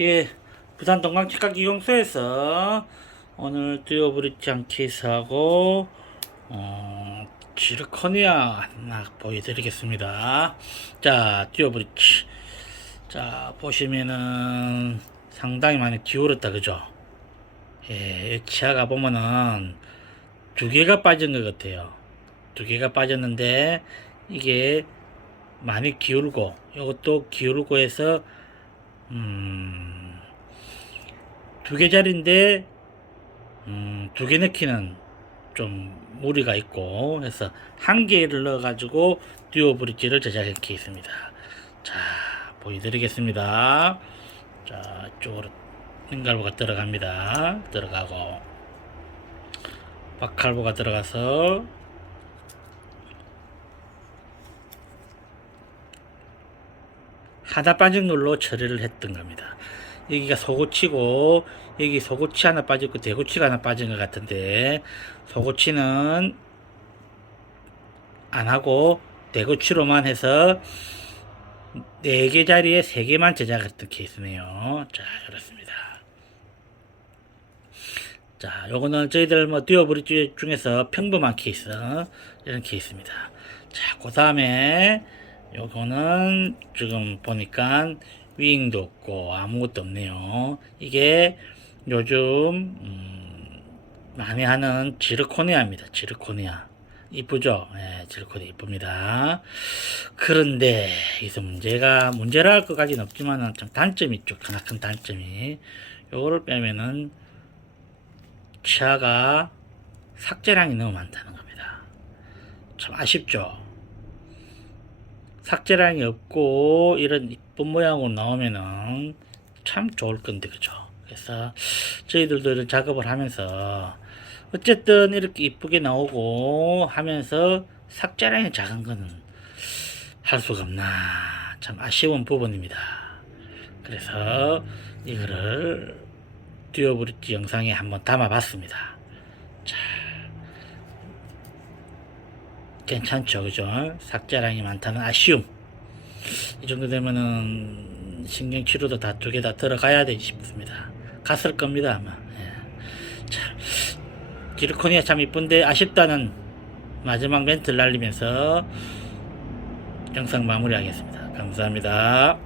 예, 부산 동강치과 기용소에서 오늘 듀오 브릿지 안케이스하고 어, 지르코니아 하나 보여드리겠습니다. 자, 듀오 브릿지. 자, 보시면은 상당히 많이 기울었다, 그죠? 예, 치아가 보면은 두 개가 빠진 것 같아요. 두 개가 빠졌는데 이게 많이 기울고 이것도 기울고 해서 음, 두 개짜리인데 음, 두 개 넣기는 좀 무리가 있고 해서 한 개를 넣어 가지고 듀오 브릿지를 제작해 있습니다. 자 보여드리겠습니다. 자 이쪽으로 능갈보가 들어갑니다. 들어가고 박칼보가 들어가서 하나 빠진 걸로 처리를 했던 겁니다. 여기가 소고치고 여기 소고치 하나 빠졌고 대고치가 하나 빠진 것 같은데 소고치는 안 하고 대고치로만 해서 4개 자리에 3개만 제작했던 케이스네요. 자, 그렇습니다. 자, 요거는 저희들 뭐 듀오 브릿지 중에서 평범한 케이스 이런 케이스입니다. 자, 그 다음에 요거는 지금 보니까 윙도 없고 아무것도 없네요. 이게 요즘 음, 많이 하는 지르코니아입니다. 지르코니아. 이쁘죠? 예, 지르코니아 이쁩니다. 그런데 여기서 문제가 문제라 할 것까지는 없지만은 좀 단점이 있죠. 크나큰 단점이. 요거를 빼면은 치아가 삭제량이 너무 많다는 겁니다. 참 아쉽죠. 삭제량이 없고 이런 이쁜 모양으로 나오면은 참 좋을 건데 그죠? 그래서 저희들도 이런 작업을 하면서 어쨌든 이렇게 이쁘게 나오고 하면서 삭제량이 작은 거는 할 수가 없나. 참 아쉬운 부분입니다. 그래서 이거를 듀오 브릿지 영상에 한번 담아 봤습니다. 자 괜찮죠, 그죠? 삭제량이 많다는 아쉬움. 이 정도 되면은 신경 치료도 다 두 개 다 들어가야 되지 싶습니다. 갔을 겁니다, 아마. 예. 자, 지르코니아 참 이쁜데 아쉽다는 마지막 멘트를 날리면서 영상 마무리하겠습니다. 감사합니다.